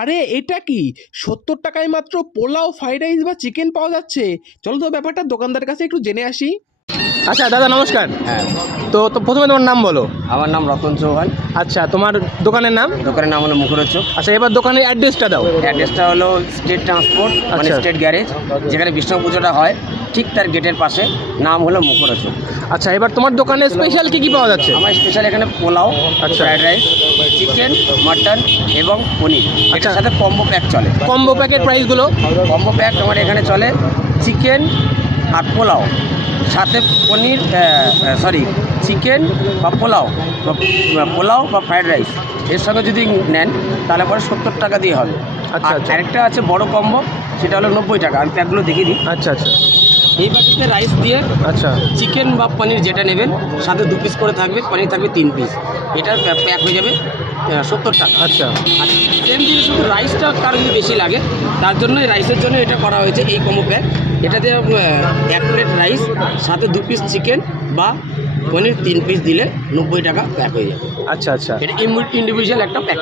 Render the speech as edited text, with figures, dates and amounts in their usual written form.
আরে এটা কি 70 টাকায় মাত্র পোলাও ফ্রাইড রাইস বা চিকেন পাওয়া যাচ্ছে? চলো তো ব্যাপারটা দোকানদারের কাছে একটু জেনে আসি। আচ্ছা দাদা নমস্কার। হ্যাঁ, তো প্রথমে তোমার নাম বলো। আমার নাম রতন চৌহান। আচ্ছা তোমার দোকানের নাম? দোকানের নাম হলো মুখরোচক। আচ্ছা এবার দোকানের অ্যাড্রেসটা দাও। অ্যাড্রেসটা হলো স্টেট ট্রান্সপোর্ট মানে আচ্ছা। স্টেট গ্যারেজ, যেখানে বিষ্ণু পুজোটা হয় ঠিক তার গেটের পাশে। নাম হলো মুখরোচক। আচ্ছা এবার তোমার দোকানে স্পেশাল কি কি পাওয়া যাচ্ছে? আমার স্পেশাল এখানে পোলাও, আচ্ছা। ফ্রাইড রাইস, চিকেন, মাটন এবং পনির। আচ্ছা। এটার সাথে কম্বো প্যাক চলে। কম্বো প্যাকের প্রাইসগুলো? কম্বো প্যাক আমার এখানে চলে চিকেন আর পোলাও, সাথে পনির, চিকেন বা পোলাও বা ফ্রাইড রাইস এর সঙ্গে যদি নেন তাহলে পরে 70 টাকা দিয়ে হবে। আচ্ছা, আর আচ্ছা। আরেকটা আছে বড় কম্বো, সেটা হলো 90 টাকা। আমি প্যাকগুলো দেখিয়ে দিই। আচ্ছা আচ্ছা এই বাটিতে রাইস দিয়ে আচ্ছা চিকেন বা পনির যেটা নেবেন সাথে 2 পিস করে থাকবে, পনির থাকবে 3 পিস। এটার প্যাক হয়ে যাবে 70 টাকা। আচ্ছা আর সেম জিনিস, শুধু রাইসটা কার যদি বেশি লাগে তার জন্য রাইসের জন্য এটা করা হয়েছে এই কম্বো প্যাক। এটাতে 1 প্লেট রাইস সাথে 2 পিস চিকেন বা পনির 3 পিস দিলে 90 টাকা প্যাক হয়ে যাবে। আচ্ছা আচ্ছা এটা ইন্ডিভিজুয়াল একটা প্যাক।